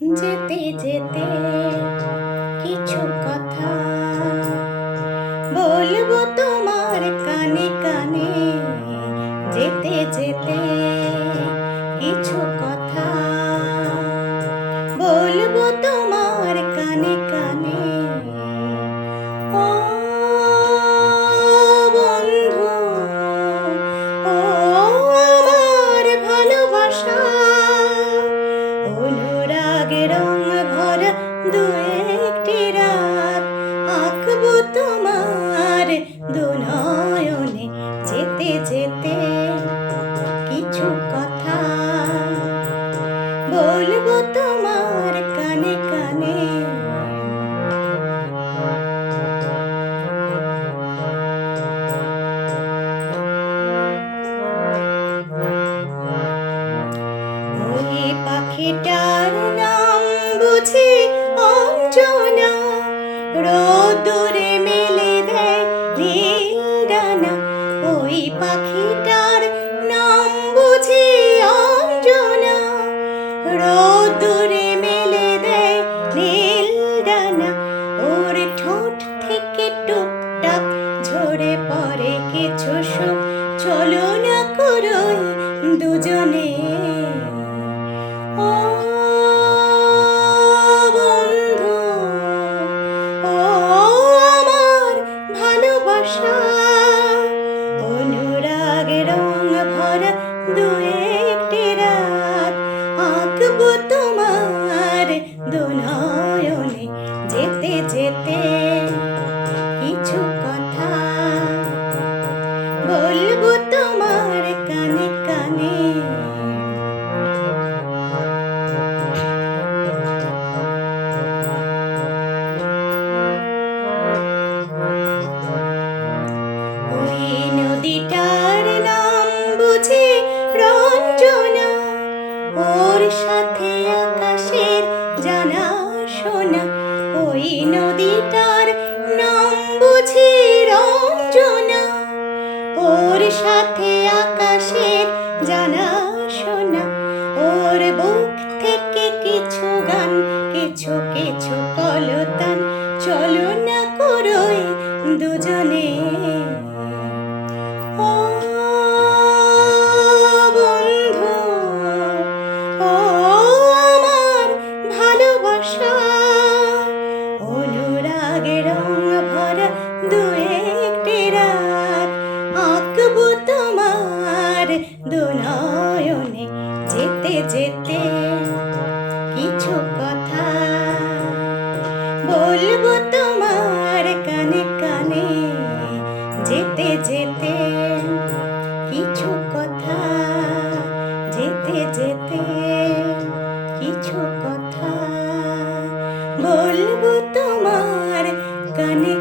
যেতে যেতে কিছু কথা বলব তোমার কানে কানে। যেতে যেতে কিছু কথা দু তোমার যেতে যেতে কিছু কথা। বলব তোমার কানে কানে। পাখিটার নাম বুঝি কিছু সুখ চলো না করোই দুজনে। ও ভালোবাসা। অনুরাগে রং ভরা দু তোমার দুনয়নে যেতে যেতে। চলো না করোই দুজনে। আমার ভালোবাসা অনুরাগে রং ভরা দু একটি রাত আঁকবো যেতে যেতে। যেতে যেতে কিছু কথা যেতে যেতে কিছু কথা বলব তোমার কানে